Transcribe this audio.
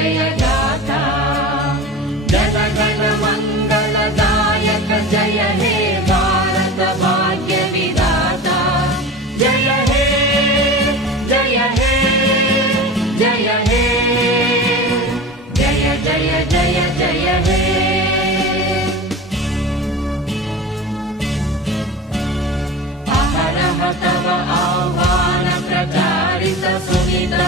जय गाथा जन गण मंगलदायक जय हे भारत भाग्य विधाता जय हे जय हे जय हे जय जय जय जय हे अहरह तव आह्वान प्रचारित सुनित